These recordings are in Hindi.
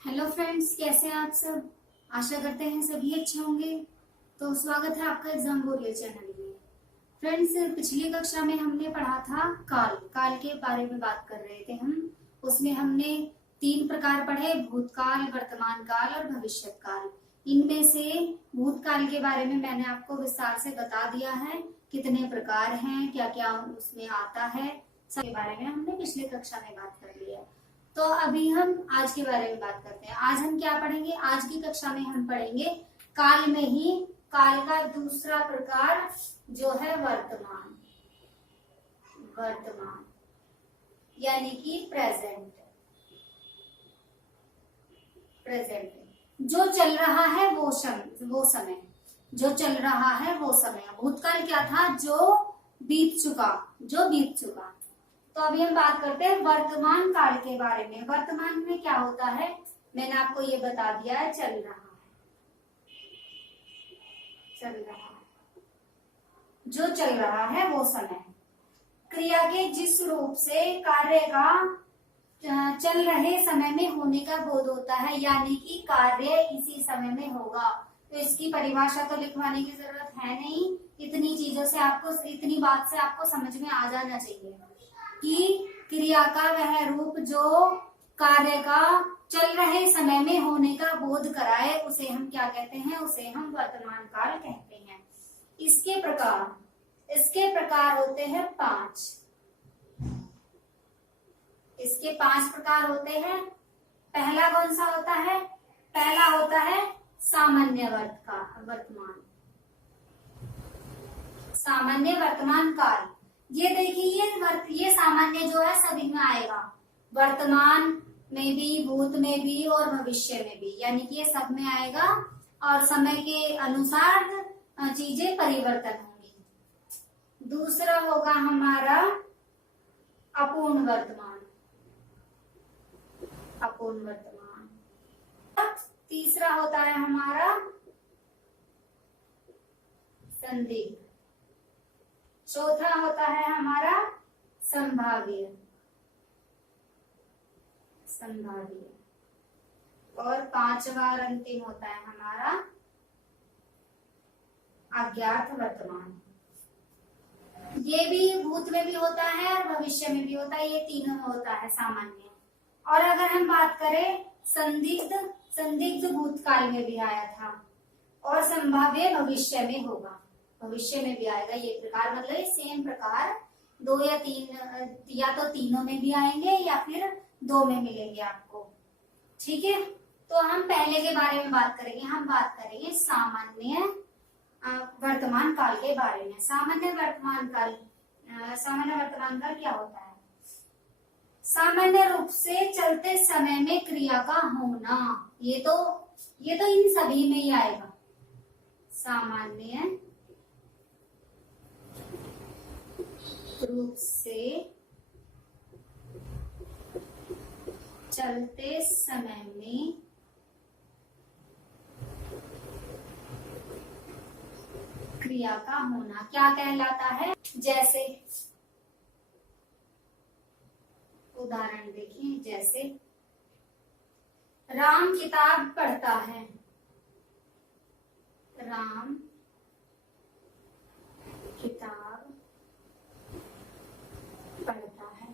हेलो फ्रेंड्स, कैसे हैं आप सब। आशा करते हैं सभी अच्छे होंगे। तो स्वागत है आपका एग्जाम वॉरियर चैनल में। फ्रेंड्स, पिछली कक्षा में हमने पढ़ा था काल काल के बारे में बात कर रहे थे हम। उसमें हमने 3 प्रकार पढ़े, भूतकाल, वर्तमान काल और भविष्यत काल। इनमें से भूतकाल के बारे में मैंने आपको विस्तार से बता दिया है, कितने प्रकार हैं, क्या क्या उसमें आता है, सबके बारे में हमने पिछली कक्षा में बात कर लिया। तो अभी हम आज के बारे में बात करते हैं। आज हम क्या पढ़ेंगे? आज की कक्षा में हम पढ़ेंगे काल में ही काल का दूसरा प्रकार जो है वर्तमान। वर्तमान यानी कि प्रेजेंट। प्रेजेंट जो चल रहा है वो समय जो चल रहा है वो समय। भूतकाल क्या था? जो बीत चुका। तो अभी हम बात करते हैं वर्तमान काल के बारे में। वर्तमान में क्या होता है मैंने आपको ये बता दिया है, चल रहा है। जो चल रहा है वो समय। क्रिया के जिस रूप से कार्य का चल रहे समय में होने का बोध होता है, यानी कि कार्य इसी समय में होगा। तो इसकी परिभाषा तो लिखवाने की जरूरत है नहीं। इतनी बात से आपको समझ में आ जाना चाहिए कि क्रिया का वह रूप जो कार्य का चल रहे समय में होने का बोध कराए, उसे हम क्या कहते हैं? उसे हम वर्तमान काल कहते हैं। इसके प्रकार होते हैं 5। इसके 5 प्रकार होते हैं। पहला कौन सा होता है? पहला होता है सामान्य वर्तमान। सामान्य वर्तमान काल। ये देखिए, ये सामान्य जो है सभी में आएगा, वर्तमान में भी, भूत में भी और भविष्य में भी, यानी कि ये सब में आएगा। और समय के अनुसार चीजें परिवर्तन होंगी। दूसरा होगा हमारा अपूर्ण वर्तमान। तीसरा होता है हमारा संदिग्ध। चौथा होता है हमारा संभाव्य। और 5वां और अंतिम होता है हमारा अज्ञात वर्तमान। ये भी भूत में भी होता है और भविष्य में भी होता है, ये तीनों में होता है सामान्य। और अगर हम बात करें संदिग्ध भूतकाल में भी आया था और संभाव्य भविष्य में होगा, भविष्य में भी आएगा। ये प्रकार मतलब सेम प्रकार 2 या 3, या तो तीनों में भी आएंगे या फिर 2 में मिलेंगे आपको। ठीक है, तो हम पहले के बारे में बात करेंगे। हम बात करेंगे सामान्य वर्तमान काल के बारे में। सामान्य वर्तमान काल क्या होता है? सामान्य रूप से चलते समय में क्रिया का होना। ये तो इन सभी में ही आएगा। सामान्य रूप से चलते समय में क्रिया का होना क्या कहलाता है? जैसे उदाहरण देखिए, जैसे राम किताब पढ़ता है। राम किताब पढ़ता है,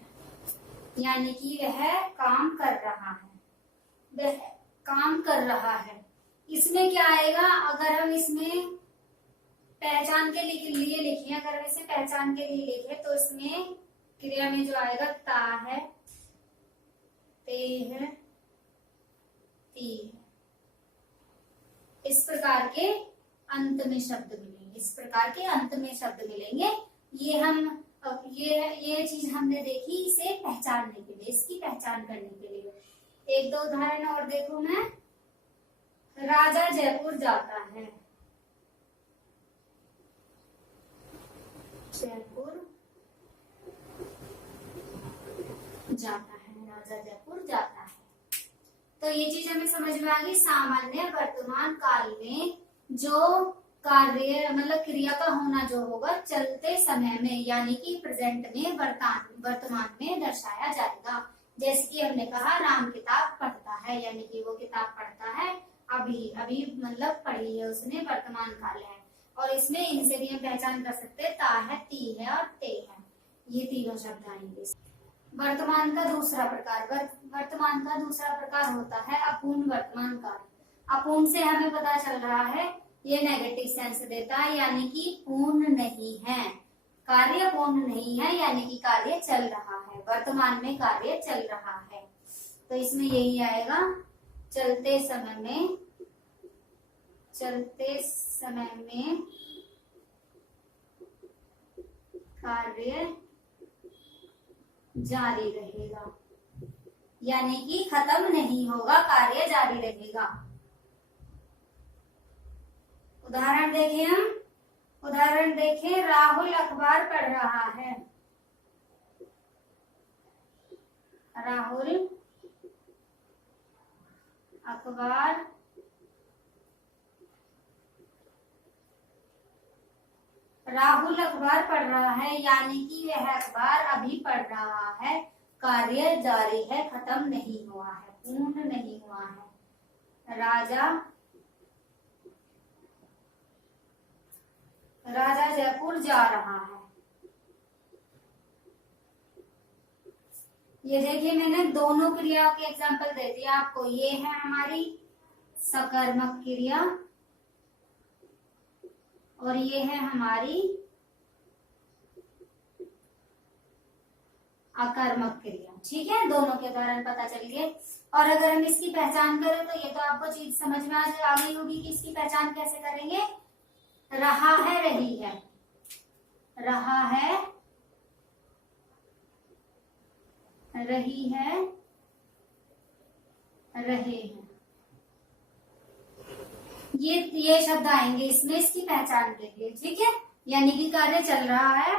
यानी कि वह काम कर रहा है। इसमें क्या आएगा? अगर हम इसमें पहचान के लिए लिखें, अगर हम इसे पहचान के लिए लिखें तो इसमें क्रिया में जो आएगा ता है, ते है, ती है। इस प्रकार के अंत में शब्द मिलेंगे। ये चीज हमने देखी इसे पहचानने के लिए, इसकी पहचान करने के लिए। 1-2 उदाहरण और देखो मैं। राजा जयपुर जाता है। राजा जयपुर जाता है। तो ये चीज हमें समझ में आ गई। सामान्य वर्तमान काल में जो कार्य मतलब क्रिया का होना जो होगा चलते समय में, यानी कि प्रेजेंट में, वर्तमान में दर्शाया जाएगा। जैसे कि हमने कहा राम किताब पढ़ता है, यानी कि वो किताब पढ़ता है, अभी अभी मतलब पढ़ी है उसने, वर्तमान काल है। और इसमें इनसे भी हम पहचान कर सकते हैं, ता है, ती है और ते है, ये तीनों शब्द आएंगे। वर्तमान का दूसरा प्रकार, वर्तमान का दूसरा प्रकार होता है अपूर्ण वर्तमान काल। अपूर्ण से हमें पता चल रहा है ये नेगेटिव सेंस देता है, यानी कि पूर्ण नहीं है, कार्य पूर्ण नहीं है, यानी कि कार्य चल रहा है, वर्तमान में कार्य चल रहा है। तो इसमें यही आएगा, चलते समय में, चलते समय में कार्य जारी रहेगा, यानी कि खत्म नहीं होगा, कार्य जारी रहेगा। उदाहरण देखें हम, उदाहरण देखें, राहुल अखबार पढ़ रहा है, राहुल अखबार राहुल अखबार पढ़ रहा है, यानी कि वह अखबार अभी पढ़ रहा है, कार्य जारी है, खत्म नहीं हुआ है, पूर्ण नहीं हुआ है। राजा जयपुर जा रहा है। ये देखिए मैंने दोनों क्रियाओं के एग्जाम्पल दे दिया आपको। ये है हमारी सकर्मक क्रिया और ये है हमारी अकर्मक क्रिया। ठीक है, दोनों के उदाहरण पता चल गए। और अगर हम इसकी पहचान करें तो ये तो आपको चीज समझ में आ गई होगी कि इसकी पहचान कैसे करेंगे। रहा है, रही है, रहा है, रही है, रहे हैं, ये शब्द आएंगे इसमें इसकी पहचान के लिए। ठीक है, यानी कि कार्य चल रहा है,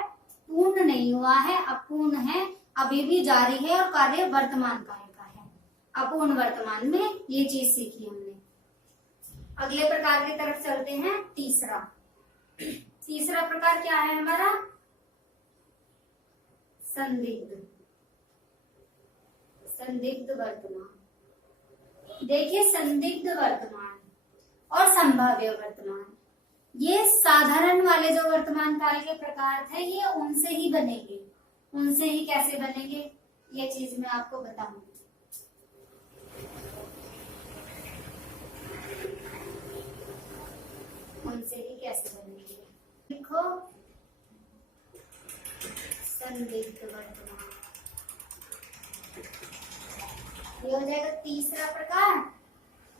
पूर्ण नहीं हुआ है, अपूर्ण है, अभी भी जारी है और कार्य वर्तमान काल का है, अपूर्ण वर्तमान में। ये चीज सीखी हमने। अगले प्रकार की तरफ चलते हैं। तीसरा प्रकार क्या है हमारा? संदिग्ध, संदिग्ध वर्तमान। देखिए, संदिग्ध वर्तमान और संभाव्य वर्तमान, ये साधारण वाले जो वर्तमान काल के प्रकार थे, ये उनसे ही बनेंगे। उनसे ही कैसे बनेंगे ये चीज मैं आपको बताऊंगी। उनसे ही कैसे बनेंगे, लिखो, संदिग्ध वर्तमान। ये हो जाएगा तीसरा प्रकार।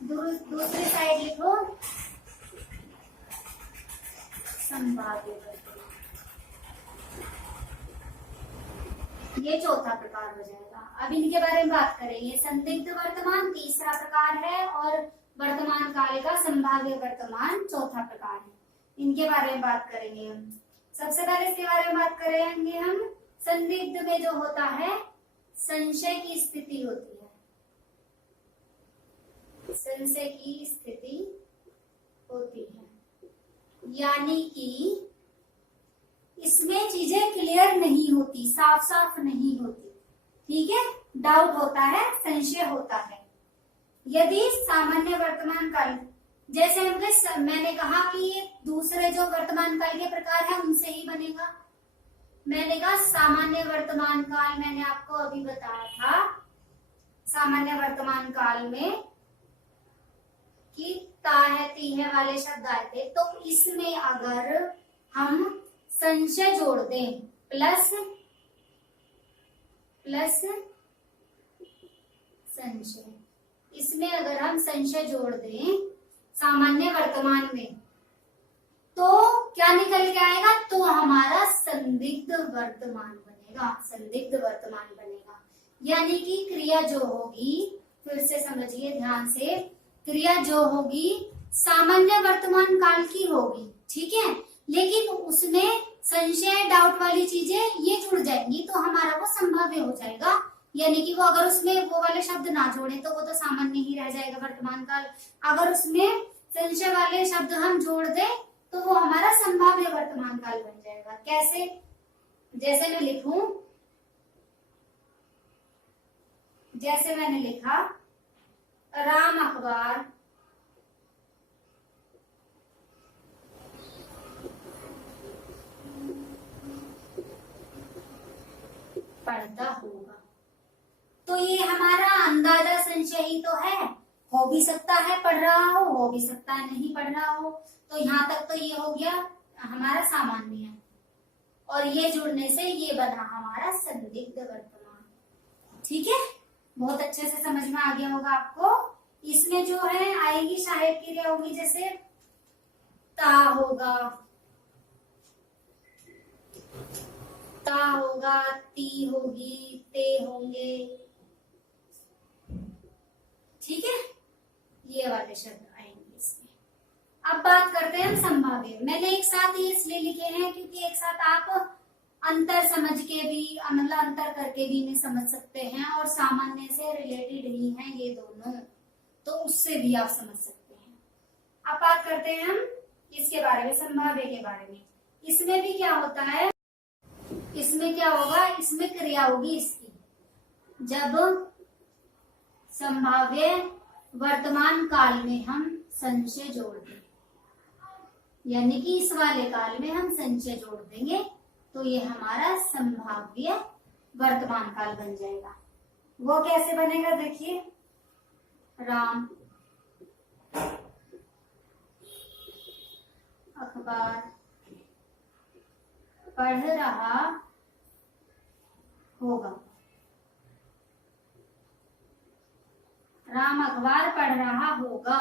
दूसरी साइड लिखो, संभाव्य वर्तमान। ये चौथा प्रकार हो जाएगा। अब इनके बारे में बात करेंगे। संदिग्ध वर्तमान तीसरा प्रकार है और वर्तमान काल का संभाव्य वर्तमान चौथा प्रकार है। इनके बारे में बात करेंगे हम। सबसे पहले इसके बारे में बात करेंगे हम। संदिग्ध में जो होता है, संशय की स्थिति होती है, संशय की स्थिति होती है, यानी कि इसमें चीजें क्लियर नहीं होती, साफ साफ नहीं होती। ठीक है, डाउट होता है, संशय होता है। यदि सामान्य वर्तमान काल, जैसे मैंने कहा कि ये दूसरे जो वर्तमान काल के प्रकार है उनसे ही बनेगा। मैंने कहा सामान्य वर्तमान काल, मैंने आपको अभी बताया था सामान्य वर्तमान काल में कि ता है, ती है वाले शब्द आए थे। तो इसमें अगर हम संशय जोड़ दें, प्लस संशय, इसमें अगर हम संशय जोड़ दें सामान्य वर्तमान में, तो क्या निकल के आएगा? तो हमारा संदिग्ध वर्तमान बनेगा, संदिग्ध वर्तमान बनेगा। यानी कि क्रिया जो होगी, फिर से समझिए ध्यान से, क्रिया जो होगी सामान्य वर्तमान काल की होगी। ठीक है, लेकिन उसमें संशय, डाउट वाली चीजें ये जुड़ जाएंगी, तो हमारा वो संभाव्य हो जाएगा। यानी कि वो अगर उसमें वो वाले शब्द ना जोड़े तो वो तो सामान्य ही रह जाएगा वर्तमान काल। अगर उसमें संशय वाले शब्द हम जोड़ दें तो वो हमारा संभाव्य वर्तमान काल बन जाएगा। कैसे? जैसे मैं लिखूं, जैसे मैंने लिखा राम अखबार पढ़ता होगा, तो ये हमारा अंदाजा संशय ही तो है। हो भी सकता है पढ़ रहा हो भी सकता है नहीं पढ़ रहा हो। तो यहाँ तक तो ये हो गया हमारा सामान्य, और ये जुड़ने से ये बना हमारा संदिग्ध वर्तमान। ठीक है, बहुत अच्छे से समझ में आ गया होगा आपको। इसमें जो है आएगी सहायक क्रिया होगी, जैसे ता होगा, ता होगा, ती होगी, ते होंगे। ठीक है, ये वाले शब्द आएंगे इसमें। अब बात करते हैं हम संभाव्य। मैंने एक साथ ये इसलिए लिखे हैं क्योंकि एक साथ आप अंतर समझ के भी, मतलब अंतर करके भी इन्हें समझ सकते हैं, और सामान्य से रिलेटेड ही हैं ये दोनों, तो उससे भी आप समझ सकते हैं। अब बात करते हैं हम इसके बारे में, संभाव्य के बारे में। इसमें भी क्या होता है, इसमें क्या होगा, इसमें क्रिया होगी इसकी, जब संभाव्य वर्तमान काल में हम संचय जोड़ दें, यानी कि इस वाले काल में हम संचय जोड़ देंगे तो ये हमारा संभाव्य वर्तमान काल बन जाएगा। वो कैसे बनेगा, देखिए, राम अखबार पढ़ रहा होगा, राम अखबार पढ़ रहा होगा,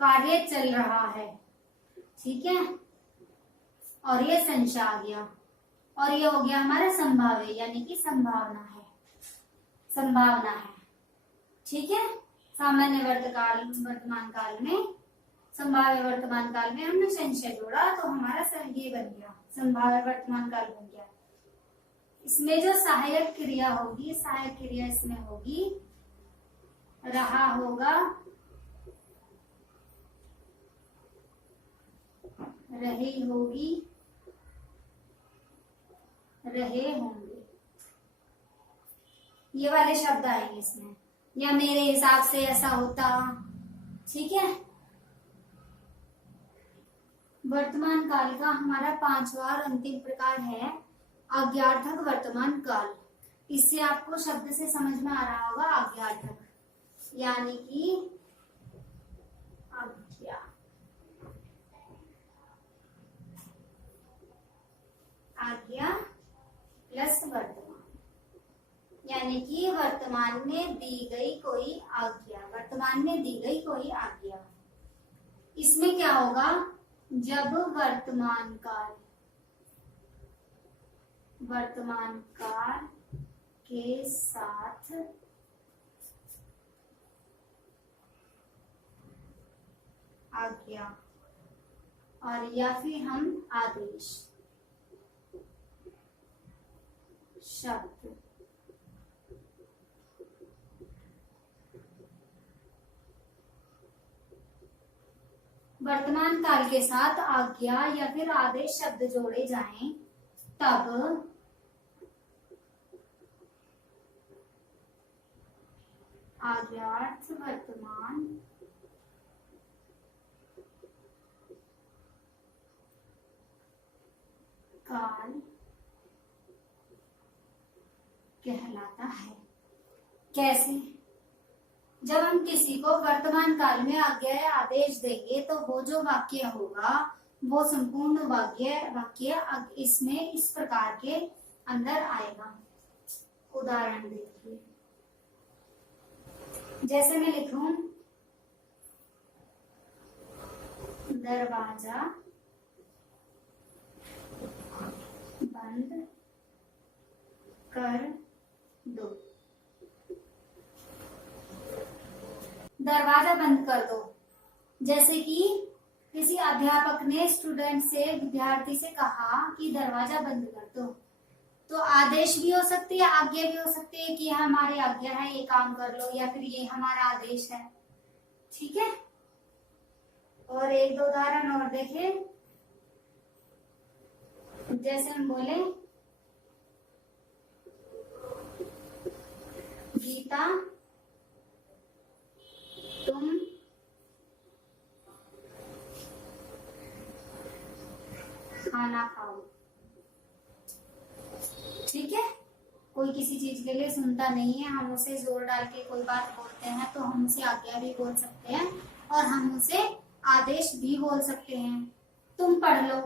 कार्य चल रहा है। ठीक है, और ये संशय आ गया, और ये हो गया हमारा संभाव्य, यानी कि संभावना है, संभावना है। ठीक है, सामान्य वर्तमान काल में, संभाव्य वर्तमान काल में हमने संशय जोड़ा तो हमारा ये बन गया, संभाव्य वर्तमान काल बन गया। इसमें जो सहायक क्रिया होगी, सहायक क्रिया इसमें होगी रहा होगा, रही होगी, रहे होंगे, ये वाले शब्द आएंगे इसमें, या मेरे हिसाब से ऐसा होता। ठीक है, वर्तमान काल का हमारा पांचवा और अंतिम प्रकार है आज्ञार्थक वर्तमान काल। इससे आपको शब्द से समझ में आ रहा होगा, आज्ञार्थक यानी कि आज्ञा, आज्ञा प्लस वर्तमान, यानी कि वर्तमान में दी गई कोई आज्ञा, वर्तमान में दी गई कोई आज्ञा। इसमें क्या होगा, जब वर्तमान काल के साथ आज्ञा, और या फिर हम आदेश शब्द वर्तमान काल के साथ आज्ञा या फिर आदेश शब्द जोड़े जाएं, तब आज्ञार्थ वर्तमान काल कहलाता है। कैसे, जब हम किसी को वर्तमान काल में आज्ञा या आदेश देंगे तो वो जो वाक्य होगा वो संपूर्ण वाक्य इसमें इस प्रकार के अंदर आएगा। उदाहरण देखिए, जैसे मैं लिखूं दरवाजा बंद कर दो, दरवाजा बंद कर दो। जैसे कि किसी अध्यापक ने स्टूडेंट से, विद्यार्थी से कहा कि दरवाजा बंद कर दो, तो आदेश भी हो सकती है, आज्ञा भी हो सकती है कि हमारी आज्ञा है ये काम कर लो, या फिर ये हमारा आदेश है। ठीक है, और एक दो उदाहरण और देखें। जैसे हम बोले गीता ठीक है, कोई किसी चीज के लिए सुनता नहीं है। हम उसे जोर डाल के कोई बात बोलते हैं तो हम उसे आज्ञा भी बोल सकते हैं और हम उसे आदेश भी बोल सकते हैं। तुम पढ़ लो,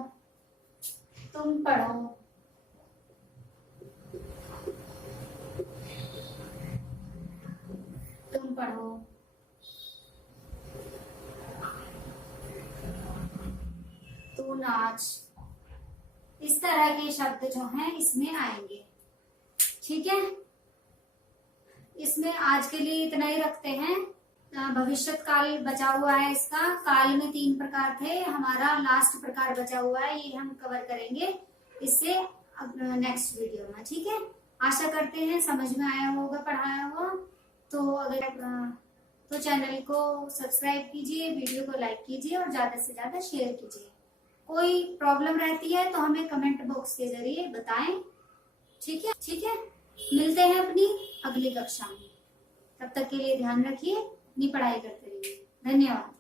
तुम पढ़ो, तुम पढ़ो, तू नाच, इस तरह के शब्द जो हैं इसमें आएंगे। ठीक है, इसमें आज के लिए इतना ही रखते हैं। भविष्य काल बचा हुआ है, इसका काल में 3 प्रकार थे, हमारा लास्ट प्रकार बचा हुआ है, ये हम कवर करेंगे इससे नेक्स्ट वीडियो में। ठीक है, आशा करते हैं समझ में आया होगा, पढ़ाया हुआ। तो अगर तो चैनल को सब्सक्राइब कीजिए, वीडियो को लाइक कीजिए और ज्यादा से ज्यादा शेयर कीजिए। कोई प्रॉब्लम रहती है तो हमें कमेंट बॉक्स के जरिए बताएं। ठीक है, ठीक है, मिलते हैं अपनी अगली कक्षा में। तब तक के लिए ध्यान रखिए, अपनी पढ़ाई करते रहिए। धन्यवाद।